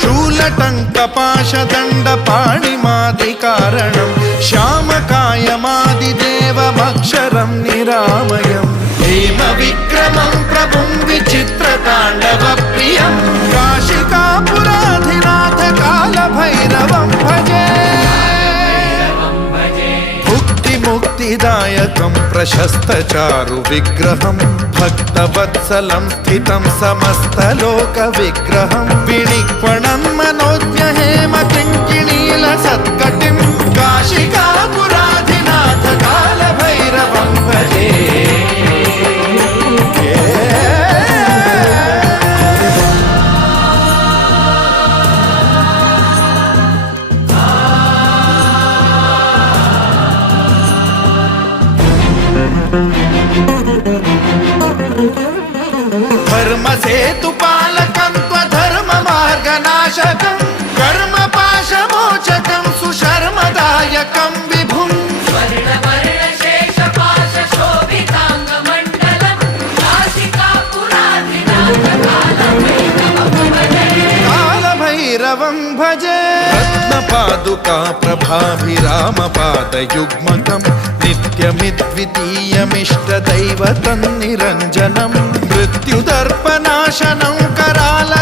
शूलटङ्कपाशदण्डपाणिमादिकारणं श्यामकायमादिदेवमक्षरं निरामयं हेमविक्रमं प्रभुं विचित्रताण्डवप्रियं काशिकापुराधिनाथ कालभैरवं भजे मुक्तिदायकं प्रशस्तचारु विग्रहं भक्तवत्सलं स्थितं समस्तलोकविग्रहं विनिक्वणं मनोज्ञहेम किङ्किणीलसत्कटिं काशिकापुराधिनाथ कालभैरवं भजे धर्मसेतुपालकं त्वधर्ममार्गनाशकं कर्मपाशमोचकं सुशर्मदायकं विभुं कालभैरवं भजे रत्नपादुका प्रभाभिरामपादयुग्मकं नित्यमिद्वितीयमिष्टदैवतं निरञ्जनं मृत्युदर्पनाशनं कराल